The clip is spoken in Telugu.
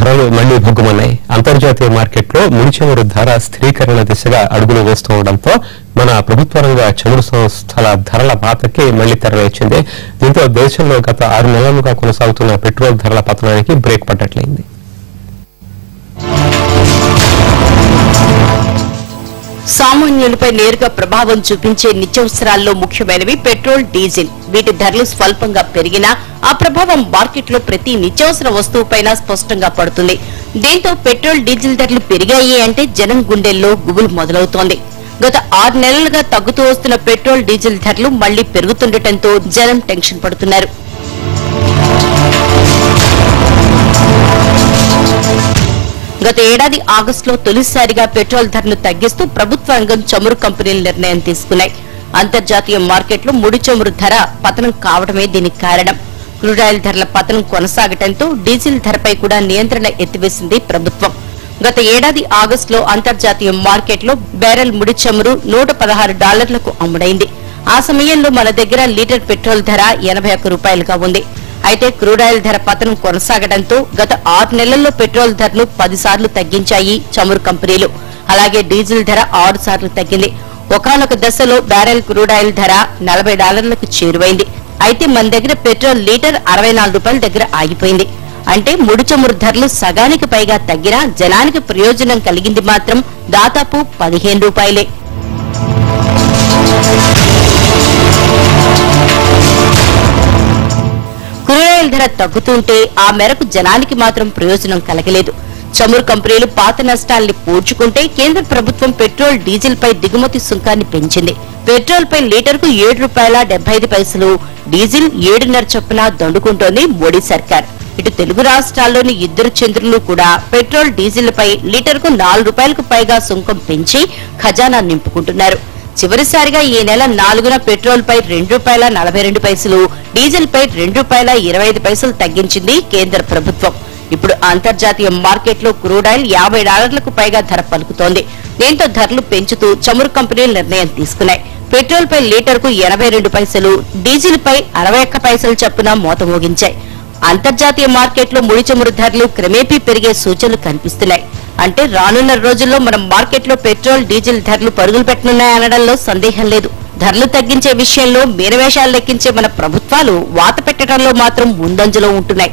ధరలు మళ్లీ భగ్గుమన్నాయి. అంతర్జాతీయ మార్కెట్లో ముడి చమురు ధర స్థిరీకరణ దిశగా అడుగులు వేస్తుండటంతో మన ప్రభుత్వ రంగ చమురు సంస్థల ధరల పాతకి మళ్లీ తెరవేసింది. దీంతో దేశంలో గత 6 నెలలుగా కొనసాగుతున్న పెట్రోల్ ధరల పతనానికి బ్రేక్ పడ్డట్లయింది. సామాన్యులపై నేరుగా ప్రభావం చూపించే నిత్యావసరాల్లో ముఖ్యమైనవి పెట్రోల్, డీజిల్. వీటి ధరలు స్వల్పంగా పెరిగినా ఆ ప్రభావం మార్కెట్లో ప్రతి నిత్యావసర వస్తువుపైన స్పష్టంగా పడుతుంది. దీంతో పెట్రోల్, డీజిల్ ధరలు పెరిగాయి అంటే జనం గుండెల్లో గుబులు మొదలవుతోంది. గత 6 నెలలుగా తగ్గుతూ వస్తున్న పెట్రోల్, డీజిల్ ధరలు మళ్లీ పెరుగుతుండటంతో జనం టెన్షన్ పడుతున్నారు. గత ఏడాది ఆగస్టులో తొలిసారిగా పెట్రోల్ ధరను తగ్గిస్తూ ప్రభుత్వ రంగం చమురు కంపెనీలు నిర్ణయం తీసుకున్నాయి. అంతర్జాతీయ మార్కెట్లో ముడి చమురు ధర పతనం కావడమే దీనికి కారణం. క్రూడాయిల్ ధరల పతనం కొనసాగడంతో డీజిల్ ధరపై కూడా నియంత్రణ ఎత్తివేసింది ప్రభుత్వం. గత ఏడాది ఆగస్టులో అంతర్జాతీయ మార్కెట్లో బ్యారెల్ ముడి చమురు $116కు అమ్ముడైంది. ఆ సమయంలో మన దగ్గర లీటర్ పెట్రోల్ ధర $81గా ఉంది. అయితే క్రూడాయిల్ ధర పతనం కొనసాగడంతో గత 6 నెలల్లో పెట్రోల్ ధరను 10 సార్లు తగ్గించాయి చమురు కంపెనీలు. అలాగే డీజిల్ ధర 6 సార్లు తగ్గింది. ఒకానొక దశలో బ్యారెల్ క్రూడాయిల్ ధర $40లకు చేరువైంది. అయితే మన దగ్గర పెట్రోల్ లీటర్ $64 దగ్గర ఆగిపోయింది. అంటే ముడి చమురు ధరలు సగానికి పైగా తగ్గినా జనానికి ప్రయోజనం కలిగింది మాత్రం దాదాపు $15. క్రూడాయిల్ ధర తగ్గుతుంటే ఆ మేరకు జనానికి మాత్రం ప్రయోజనం కలగలేదు. చమురు కంపెనీలు పాత నష్టాల్ని పూడ్చుకుంటే కేంద్ర ప్రభుత్వం పెట్రోల్, డీజిల్ పై దిగుమతి సుంకాన్ని పెంచింది. పెట్రోల్ పై లీటర్కు $7.75, డీజిల్ 7.5 చొప్పున దండుకుంటోంది మోడీ సర్కార్. ఇటు తెలుగు రాష్ట్రాల్లోని ఇద్దరు చంద్రులు కూడా పెట్రోల్, డీజిల్ పై లీటర్కు $4కు పైగా సుంకం పెంచి ఖజానా నింపుకుంటున్నారు. చివరిసారిగా ఈ నెల 4న పెట్రోల్ పై $2.42, డీజిల్ పై $2.25 తగ్గించింది కేంద్ర ప్రభుత్వం. ఇప్పుడు అంతర్జాతీయ మార్కెట్లో క్రూడాయిల్ $50లకు పైగా ధర పలుకుతోంది. దీంతో ధరలు పెంచుతూ చమురు కంపెనీలు నిర్ణయం తీసుకున్నాయి. పెట్రోల్ పై లీటర్కు 82 పైసలు, డీజిల్ పై 61 పైసలు చొప్పున మోత మోగించాయి. అంతర్జాతీయ మార్కెట్లో ముడి చమురు ధరలు క్రమేపీ పెరిగే సూచనలు కనిపిస్తున్నాయి. అంటే రానున్న రోజుల్లో మనం మార్కెట్లో పెట్రోల్, డీజిల్ ధరలు పరుగులు పెట్టనున్నాయనడంలో సందేహం లేదు. ధరలు తగ్గించే విషయంలో మీనవేషాలు లెక్కించే మన ప్రభుత్వాలు వాత పెట్టడంలో మాత్రం ముందంజలో ఉంటున్నాయి.